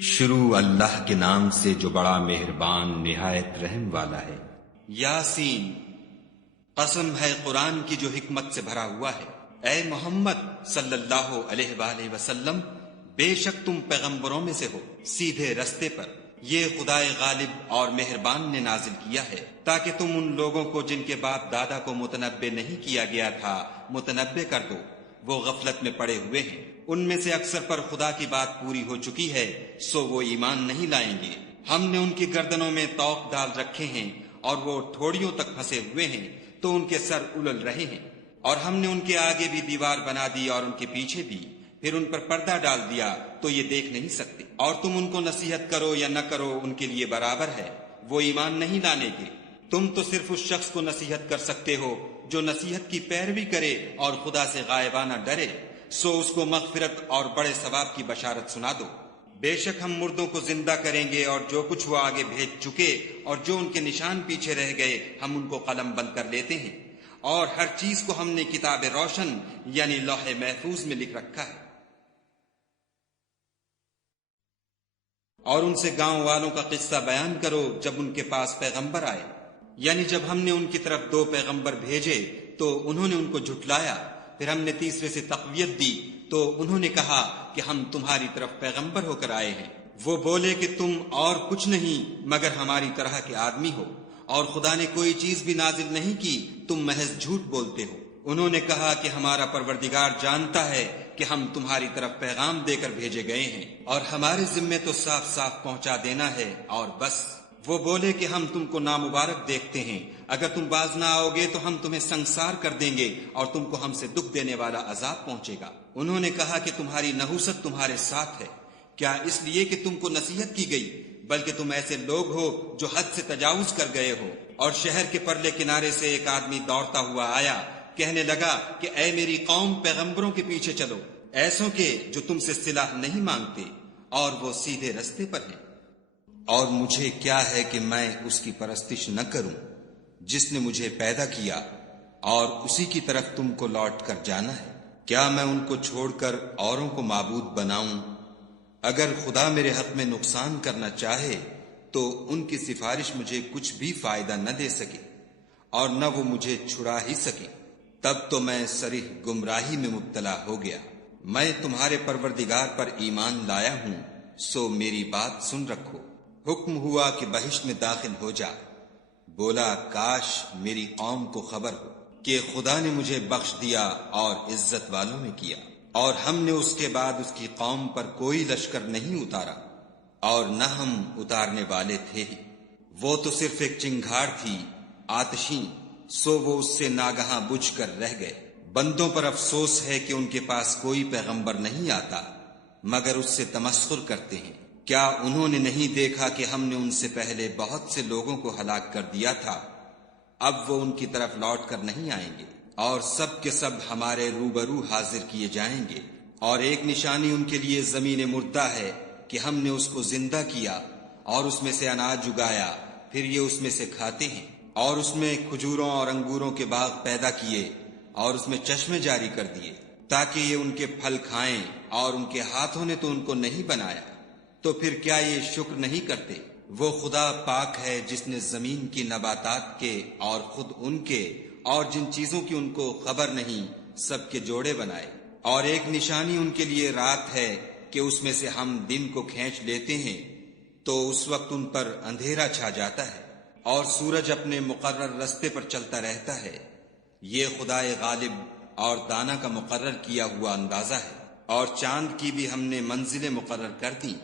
شروع اللہ کے نام سے جو بڑا مہربان نہایت رحم والا ہے۔ یاسین، قسم ہے قرآن کی جو حکمت سے بھرا ہوا ہے۔ اے محمد صلی اللہ علیہ وآلہ وسلم، بے شک تم پیغمبروں میں سے ہو سیدھے رستے پر۔ یہ خدائے غالب اور مہربان نے نازل کیا ہے تاکہ تم ان لوگوں کو جن کے باپ دادا کو متنبع نہیں کیا گیا تھا متنبع کر دو، وہ غفلت میں پڑے ہوئے ہیں۔ ان میں سے اکثر پر خدا کی بات پوری ہو چکی ہے، سو وہ ایمان نہیں لائیں گے۔ ہم نے ان کی گردنوں میں طوق ڈال رکھے ہیں اور وہ ٹھوڑیوں تک پھنسے ہوئے ہیں تو ان کے سر الل رہے ہیں، اور ہم نے ان کے آگے بھی دیوار بنا دی اور ان کے پیچھے بھی، پھر ان پر پردہ ڈال دیا تو یہ دیکھ نہیں سکتے۔ اور تم ان کو نصیحت کرو یا نہ کرو ان کے لیے برابر ہے، وہ ایمان نہیں لانے کے۔ تم تو صرف اس شخص کو نصیحت کر سکتے ہو جو نصیحت کی پیروی کرے اور خدا سے غائبانہ ڈرے، سو اس کو مغفرت اور بڑے ثواب کی بشارت سنا دو۔ بے شک ہم مردوں کو زندہ کریں گے، اور جو کچھ وہ آگے بھیج چکے اور جو ان کے نشان پیچھے رہ گئے ہم ان کو قلم بند کر لیتے ہیں، اور ہر چیز کو ہم نے کتاب روشن یعنی لوح محفوظ میں لکھ رکھا ہے۔ اور ان سے گاؤں والوں کا قصہ بیان کرو جب ان کے پاس پیغمبر آئے، یعنی جب ہم نے ان کی طرف 2 پیغمبر بھیجے تو انہوں نے ان کو جھٹلایا، پھر ہم نے تیسرے سے تقویت دی تو انہوں نے کہا کہ ہم تمہاری طرف پیغمبر ہو کر آئے ہیں۔ وہ بولے کہ تم اور کچھ نہیں مگر ہماری طرح کے آدمی ہو، اور خدا نے کوئی چیز بھی نازل نہیں کی، تم محض جھوٹ بولتے ہو۔ انہوں نے کہا کہ ہمارا پروردگار جانتا ہے کہ ہم تمہاری طرف پیغام دے کر بھیجے گئے ہیں، اور ہمارے ذمے تو صاف صاف پہنچا دینا ہے اور بس۔ وہ بولے کہ ہم تم کو نامبارک دیکھتے ہیں، اگر تم باز نہ آؤ گے تو ہم تمہیں سنگسار کر دیں گے اور تم کو ہم سے دکھ دینے والا عذاب پہنچے گا۔ انہوں نے کہا کہ تمہاری نحوست تمہارے ساتھ ہے، کیا اس لیے کہ تم کو نصیحت کی گئی؟ بلکہ تم ایسے لوگ ہو جو حد سے تجاوز کر گئے ہو۔ اور شہر کے پرلے کنارے سے ایک آدمی دوڑتا ہوا آیا، کہنے لگا کہ اے میری قوم، پیغمبروں کے پیچھے چلو، ایسوں کے جو تم سے صلاح نہیں مانگتے اور وہ سیدھے رستے پر ہیں۔ اور مجھے کیا ہے کہ میں اس کی پرستش نہ کروں جس نے مجھے پیدا کیا، اور اسی کی طرف تم کو لوٹ کر جانا ہے۔ کیا میں ان کو چھوڑ کر اوروں کو معبود بناؤں؟ اگر خدا میرے حق میں نقصان کرنا چاہے تو ان کی سفارش مجھے کچھ بھی فائدہ نہ دے سکے، اور نہ وہ مجھے چھڑا ہی سکے۔ تب تو میں صریح گمراہی میں مبتلا ہو گیا۔ میں تمہارے پروردگار پر ایمان لایا ہوں، سو میری بات سن رکھو۔ حکم ہوا کہ بہشت میں داخل ہو جا۔ بولا کاش میری قوم کو خبر ہو کہ خدا نے مجھے بخش دیا اور عزت والوں میں کیا، اور ہم نے اس کے بعد اس کی قوم پر کوئی لشکر نہیں اتارا، اور نہ ہم اتارنے والے تھے ہی۔ وہ تو صرف ایک چنگھاڑ تھی آتشیں، سو وہ اس سے ناگہاں بجھ کر رہ گئے۔ بندوں پر افسوس ہے کہ ان کے پاس کوئی پیغمبر نہیں آتا مگر اس سے تمسخر کرتے ہیں۔ کیا انہوں نے نہیں دیکھا کہ ہم نے ان سے پہلے بہت سے لوگوں کو ہلاک کر دیا تھا؟ اب وہ ان کی طرف لوٹ کر نہیں آئیں گے، اور سب کے سب ہمارے روبرو حاضر کیے جائیں گے۔ اور ایک نشانی ان کے لیے زمین مردہ ہے کہ ہم نے اس کو زندہ کیا اور اس میں سے اناج اگایا، پھر یہ اس میں سے کھاتے ہیں، اور اس میں کھجوروں اور انگوروں کے باغ پیدا کیے اور اس میں چشمے جاری کر دیے تاکہ یہ ان کے پھل کھائیں، اور ان کے ہاتھوں نے تو ان کو نہیں بنایا، تو پھر کیا یہ شکر نہیں کرتے؟ وہ خدا پاک ہے جس نے زمین کی نباتات کے اور خود ان کے اور جن چیزوں کی ان کو خبر نہیں سب کے جوڑے بنائے۔ اور ایک نشانی ان کے لیے رات ہے کہ اس میں سے ہم دن کو کھینچ لیتے ہیں تو اس وقت ان پر اندھیرا چھا جاتا ہے، اور سورج اپنے مقرر رستے پر چلتا رہتا ہے۔ یہ خدائے غالب اور دانا کا مقرر کیا ہوا اندازہ ہے۔ اور چاند کی بھی ہم نے منزلیں مقرر کر دیں،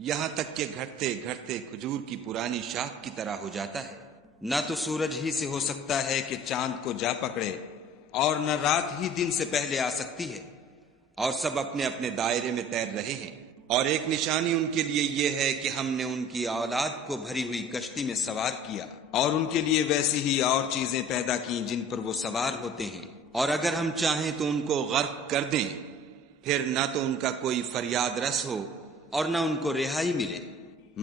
یہاں تک کہ گھٹتے گھٹتے کھجور کی پرانی شاخ کی طرح ہو جاتا ہے۔ نہ تو سورج ہی سے ہو سکتا ہے کہ چاند کو جا پکڑے، اور نہ رات ہی دن سے پہلے آ سکتی ہے، اور سب اپنے اپنے دائرے میں تیر رہے ہیں۔ اور ایک نشانی ان کے لیے یہ ہے کہ ہم نے ان کی اولاد کو بھری ہوئی کشتی میں سوار کیا، اور ان کے لیے ویسی ہی اور چیزیں پیدا کی جن پر وہ سوار ہوتے ہیں، اور اگر ہم چاہیں تو ان کو غرق کر دیں، پھر نہ تو ان کا کوئی فریاد رس ہو اور نہ ان کو رہائی ملے،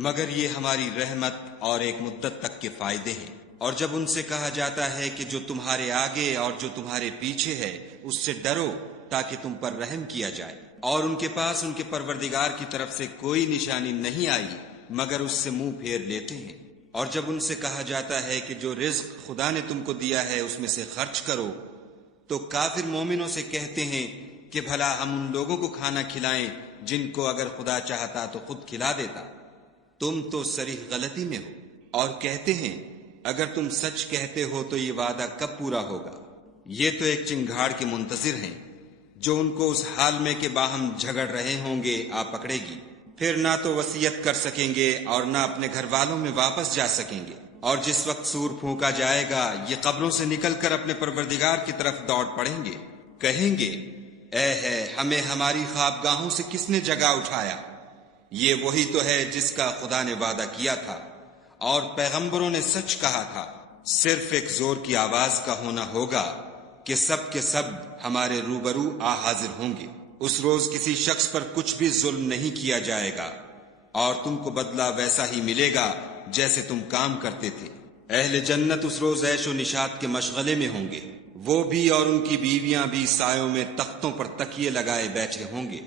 مگر یہ ہماری رحمت اور ایک مدت تک کے فائدے ہیں۔ اور جب ان سے کہا جاتا ہے کہ جو تمہارے آگے اور جو تمہارے پیچھے ہے اس سے ڈرو، تاکہ تم پر رحم کیا جائے، اور ان کے پاس ان کے پروردگار کی طرف سے کوئی نشانی نہیں آئی مگر اس سے منہ پھیر لیتے ہیں۔ اور جب ان سے کہا جاتا ہے کہ جو رزق خدا نے تم کو دیا ہے اس میں سے خرچ کرو، تو کافر مومنوں سے کہتے ہیں کہ بھلا ہم ان لوگوں کو کھانا کھلائیں جن کو اگر خدا چاہتا تو خود کھلا دیتا، تم تو صریح غلطی میں ہو۔ اور کہتے ہیں اگر تم سچ کہتے ہو تو یہ وعدہ کب پورا ہوگا؟ یہ تو ایک چنگھاڑ کے منتظر ہیں جو ان کو اس حال میں کہ باہم جھگڑ رہے ہوں گے آ پکڑے گی، پھر نہ تو وصیت کر سکیں گے اور نہ اپنے گھر والوں میں واپس جا سکیں گے۔ اور جس وقت سور پھونکا جائے گا یہ قبروں سے نکل کر اپنے پروردگار کی طرف دوڑ پڑیں گے، کہیں گے اے ہے ہمیں ہماری خوابگاہوں سے کس نے جگا اٹھایا؟ یہ وہی تو ہے جس کا خدا نے وعدہ کیا تھا اور پیغمبروں نے سچ کہا تھا، صرف ایک زور کی آواز کا ہونا ہوگا کہ سب کے سب ہمارے روبرو آ حاضر ہوں گے۔ اس روز کسی شخص پر کچھ بھی ظلم نہیں کیا جائے گا اور تم کو بدلہ ویسا ہی ملے گا جیسے تم کام کرتے تھے۔ اہل جنت اس روز عیش و نشاط کے مشغلے میں ہوں گے، وہ بھی اور ان کی بیویاں بھی سایوں میں تختوں پر تکیے لگائے بیٹھے ہوں گے،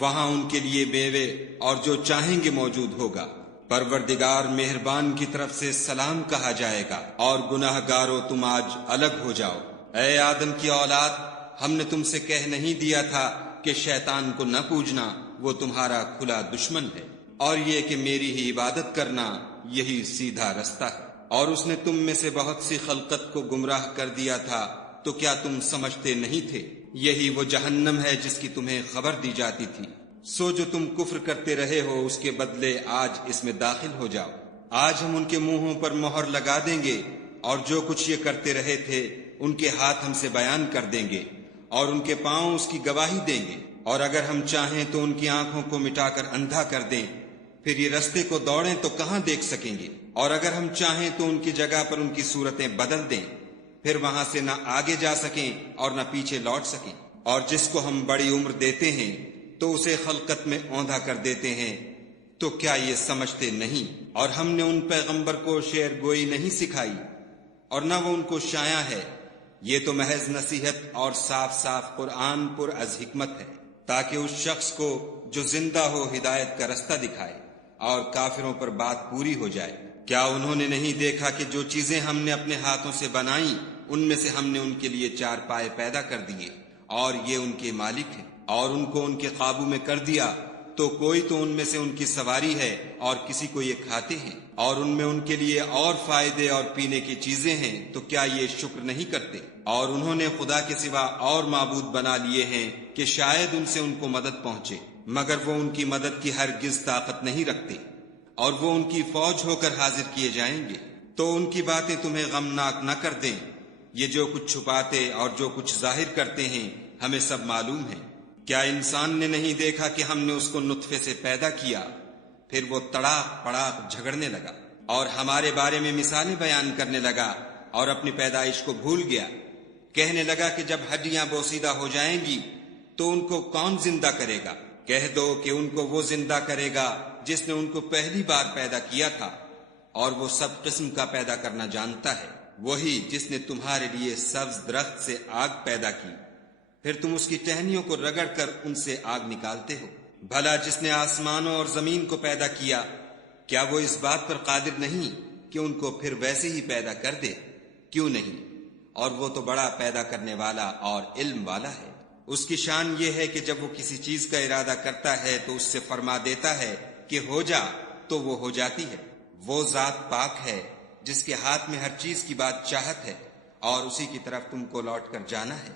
وہاں ان کے لیے میوے اور جو چاہیں گے موجود ہوگا۔ پروردگار مہربان کی طرف سے سلام کہا جائے گا، اور گناہ گارو تم آج الگ ہو جاؤ۔ اے آدم کی اولاد، ہم نے تم سے کہہ نہیں دیا تھا کہ شیطان کو نہ پوجنا، وہ تمہارا کھلا دشمن ہے، اور یہ کہ میری ہی عبادت کرنا یہی سیدھا رستہ ہے۔ اور اس نے تم میں سے بہت سی خلقت کو گمراہ کر دیا تھا، تو کیا تم سمجھتے نہیں تھے؟ یہی وہ جہنم ہے جس کی تمہیں خبر دی جاتی تھی۔ سو جو تم کفر کرتے رہے ہو اس کے بدلے آج اس میں داخل ہو جاؤ۔ آج ہم ان کے منہوں پر مہر لگا دیں گے، اور جو کچھ یہ کرتے رہے تھے ان کے ہاتھ ہم سے بیان کر دیں گے، اور ان کے پاؤں اس کی گواہی دیں گے۔ اور اگر ہم چاہیں تو ان کی آنکھوں کو مٹا کر اندھا کر دیں، پھر یہ رستے کو دوڑیں تو کہاں دیکھ سکیں گے؟ اور اگر ہم چاہیں تو ان کی جگہ پر ان کی صورتیں بدل دیں، پھر وہاں سے نہ آگے جا سکیں اور نہ پیچھے لوٹ سکیں۔ اور جس کو ہم بڑی عمر دیتے ہیں تو اسے خلقت میں اوندھا کر دیتے ہیں، تو کیا یہ سمجھتے نہیں؟ اور ہم نے ان پیغمبر کو شعر گوئی نہیں سکھائی اور نہ وہ ان کو شایع ہے، یہ تو محض نصیحت اور صاف صاف قرآن پر از حکمت ہے، تاکہ اس شخص کو جو زندہ ہو ہدایت کا رستہ دکھائے اور کافروں پر بات پوری ہو جائے۔ کیا انہوں نے نہیں دیکھا کہ جو چیزیں ہم نے اپنے ہاتھوں سے بنائیں ان میں سے ہم نے ان کے لیے چار پائے پیدا کر دیے، اور یہ ان کے مالک ہیں، اور ان کو ان کے قابو میں کر دیا تو کوئی تو ان میں سے ان کی سواری ہے اور کسی کو یہ کھاتے ہیں، اور ان میں ان کے لیے اور فائدے اور پینے کی چیزیں ہیں، تو کیا یہ شکر نہیں کرتے؟ اور انہوں نے خدا کے سوا اور معبود بنا لیے ہیں کہ شاید ان سے ان کو مدد پہنچے، مگر وہ ان کی مدد کی ہرگز طاقت نہیں رکھتے، اور وہ ان کی فوج ہو کر حاضر کیے جائیں گے۔ تو ان کی باتیں تمہیں غمناک نہ کر دیں، یہ جو کچھ چھپاتے اور جو کچھ ظاہر کرتے ہیں ہمیں سب معلوم ہے۔ کیا انسان نے نہیں دیکھا کہ ہم نے اس کو نطفے سے پیدا کیا، پھر وہ تڑاک پڑاک جھگڑنے لگا اور ہمارے بارے میں مثالیں بیان کرنے لگا اور اپنی پیدائش کو بھول گیا، کہنے لگا کہ جب ہڈیاں بوسیدہ ہو جائیں گی تو ان کو کون زندہ کرے گا؟ کہہ دو کہ ان کو وہ زندہ کرے گا جس نے ان کو پہلی بار پیدا کیا تھا، اور وہ سب قسم کا پیدا کرنا جانتا ہے، وہی جس نے تمہارے لیے سبز درخت سے آگ پیدا کی، پھر تم اس کی ٹہنیوں کو رگڑ کر ان سے آگ نکالتے ہو۔ بھلا جس نے آسمانوں اور زمین کو پیدا کیا، کیا وہ اس بات پر قادر نہیں کہ ان کو پھر ویسے ہی پیدا کر دے؟ کیوں نہیں؟ اور وہ تو بڑا پیدا کرنے والا اور علم والا ہے۔ اس کی شان یہ ہے کہ جب وہ کسی چیز کا ارادہ کرتا ہے تو اس سے فرما دیتا ہے کہ ہو جا، تو وہ ہو جاتی ہے۔ وہ ذات پاک ہے جس کے ہاتھ میں ہر چیز کی بات چاہت ہے، اور اسی کی طرف تم کو لوٹ کر جانا ہے۔